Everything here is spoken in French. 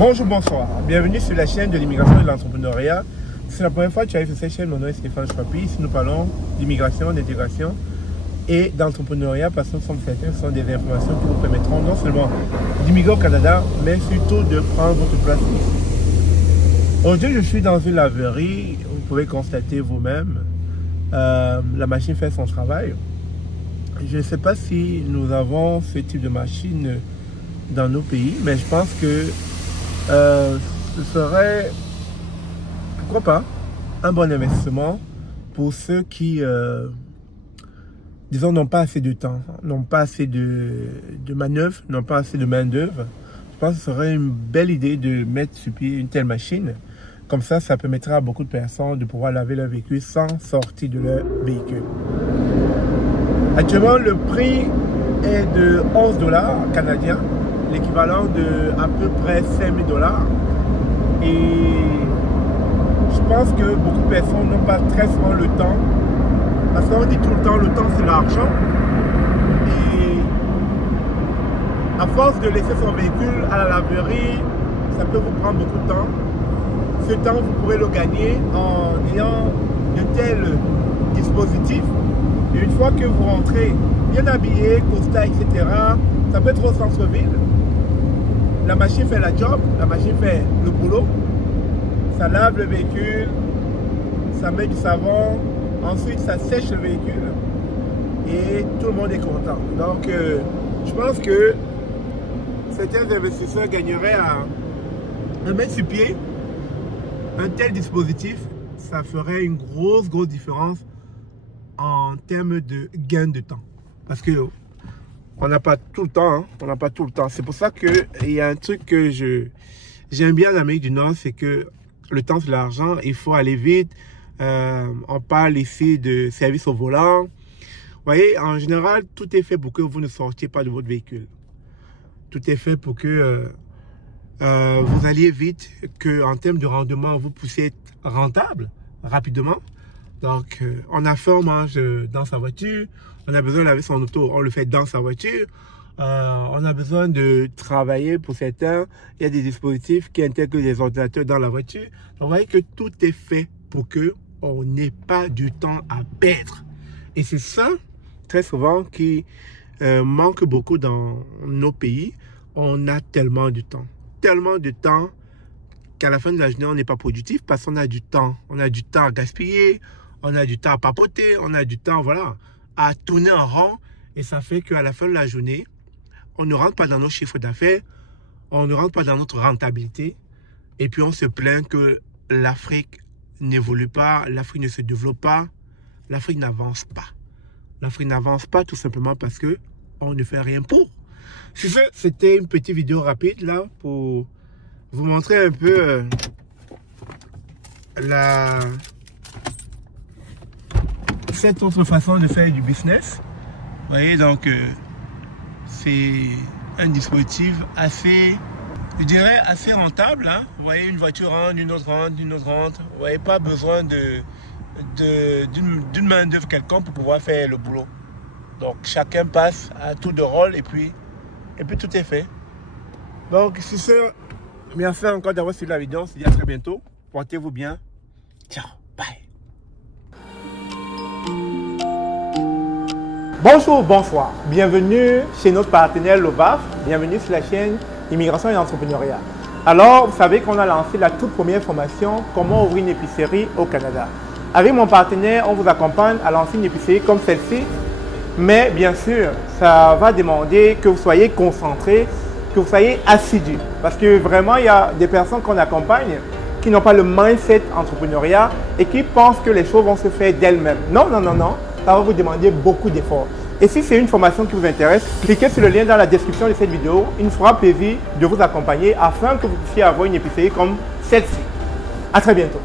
Bonjour, bonsoir. Bienvenue sur la chaîne de l'immigration et de l'entrepreneuriat. Si c'est la première fois que tu arrives sur cette chaîne, mon nom est Stéphane Chouapi. Ici, nous parlons d'immigration, d'intégration et d'entrepreneuriat parce que nous sommes certains que ce sont des informations qui vous permettront non seulement d'immigrer au Canada, mais surtout de prendre votre place ici. Aujourd'hui, je suis dans une laverie. Vous pouvez constater vous-même. La machine fait son travail. Je ne sais pas si nous avons ce type de machine dans nos pays, mais je pense que ce serait, pourquoi pas, un bon investissement pour ceux qui, disons, n'ont pas assez de temps, n'ont pas assez de manœuvre, n'ont pas assez de main-d'œuvre. Je pense que ce serait une belle idée de mettre sur pied une telle machine. Comme ça permettra à beaucoup de personnes de pouvoir laver leur véhicule sans sortir de leur véhicule. Actuellement, le prix est de 11 $ canadiens, l'équivalent de à peu près 5 000 $. Et je pense que beaucoup de personnes n'ont pas très souvent le temps, parce qu'on dit tout le temps, le temps c'est l'argent. Et à force de laisser son véhicule à la laverie, ça peut vous prendre beaucoup de temps. Ce temps, vous pourrez le gagner en ayant de tels dispositifs. Et une fois que vous rentrez bien habillé, costard, etc., ça peut être au centre-ville. La machine fait la job, la machine fait le boulot. Ça lave le véhicule, ça met du savon, ensuite ça sèche le véhicule et tout le monde est content. Donc, je pense que certains investisseurs gagneraient à mettre sur pied un tel dispositif. Ça ferait une grosse différence en termes de gain de temps. Parce que on n'a pas tout le temps, hein? On n'a pas tout le temps. C'est pour ça qu'il y a un truc que j'aime bien en Amérique du Nord, c'est que le temps c'est l'argent, il faut aller vite. On parle ici de service au volant. Vous voyez, en général, tout est fait pour que vous ne sortiez pas de votre véhicule. Tout est fait pour que vous alliez vite, que en termes de rendement, vous puissiez être rentable rapidement. Donc, on a faim, on mange dans sa voiture. On a besoin de laver son auto, on le fait dans sa voiture. On a besoin de travailler pour certains. Il y a des dispositifs qui intègrent des ordinateurs dans la voiture. Donc, vous voyez que tout est fait pour que on n'ait pas du temps à perdre. Et c'est ça, très souvent, qui manque beaucoup dans nos pays. On a tellement de temps. Tellement de temps qu'à la fin de la journée, on n'est pas productif parce qu'on a du temps. On a du temps à gaspiller, on a du temps à papoter, on a du temps, voilà, à tourner en rond. Et ça fait qu'à la fin de la journée, on ne rentre pas dans nos chiffres d'affaires, on ne rentre pas dans notre rentabilité. Et puis on se plaint que l'Afrique n'évolue pas, l'Afrique ne se développe pas, l'Afrique n'avance pas. L'Afrique n'avance pas tout simplement parce que on ne fait rien pour. C'était une petite vidéo rapide là pour vous montrer un peu cette autre façon de faire du business. Vous voyez, donc c'est un dispositif assez, je dirais, assez rentable. Hein? Vous voyez, une voiture rentre, une autre rentre, une autre rentre. Vous voyez, pas besoin d'une main d'œuvre quelconque pour pouvoir faire le boulot. Donc chacun passe à tour de rôle et puis tout est fait. Donc c'est ça. Merci encore d'avoir suivi la vidéo. On se dit à très bientôt. Portez-vous bien. Ciao. Bye. Bonjour, bonsoir. Bienvenue chez notre partenaire Lovaf. Bienvenue sur la chaîne Immigration et Entrepreneuriat. Alors, vous savez qu'on a lancé la toute première formation Comment ouvrir une épicerie au Canada. Avec mon partenaire, on vous accompagne à lancer une épicerie comme celle-ci. Mais bien sûr, ça va demander que vous soyez concentré, que vous soyez assidu. Parce que vraiment, il y a des personnes qu'on accompagne qui n'ont pas le mindset entrepreneuriat et qui pensent que les choses vont se faire d'elles-mêmes. Non, non, non, non. Ça va vous demander beaucoup d'efforts. Et si c'est une formation qui vous intéresse, cliquez sur le lien dans la description de cette vidéo. Il nous fera plaisir de vous accompagner afin que vous puissiez avoir une épicerie comme celle-ci. À très bientôt.